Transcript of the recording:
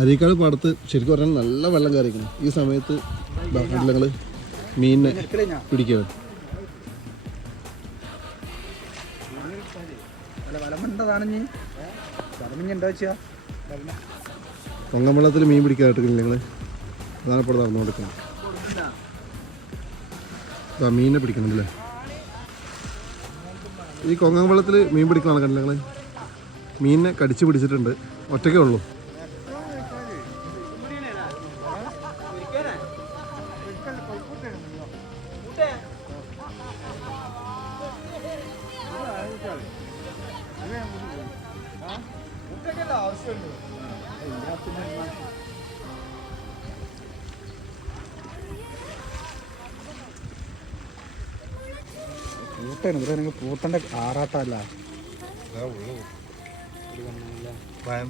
അരീക്കാട് പാടത്ത് ശരിക്കും പറഞ്ഞാൽ നല്ല വെള്ളം കയറിക്കണം. ഈ സമയത്ത് ഞങ്ങൾ മീനിനെ പിടിക്കുകയാണ്. കൊങ്ങമ്പള്ളത്തിൽ മീൻ പിടിക്കാനായിട്ട് ഞങ്ങൾ അതാണ് ഇപ്പോൾ നടന്നു കൊടുക്കുന്നത്. മീനിനെ പിടിക്കണമല്ലേ? ഈ കൊങ്ങമ്പള്ളത്തിൽ മീൻ പിടിക്കണം കണ്ടില്ല ഞങ്ങൾ. മീനിനെ കടിച്ച് പിടിച്ചിട്ടുണ്ട്. ഒറ്റയ്ക്കേ ഉള്ളൂ. പൂട്ടാണ് പൂട്ടൻ്റെ ആറാട്ടല്ല. ഭയം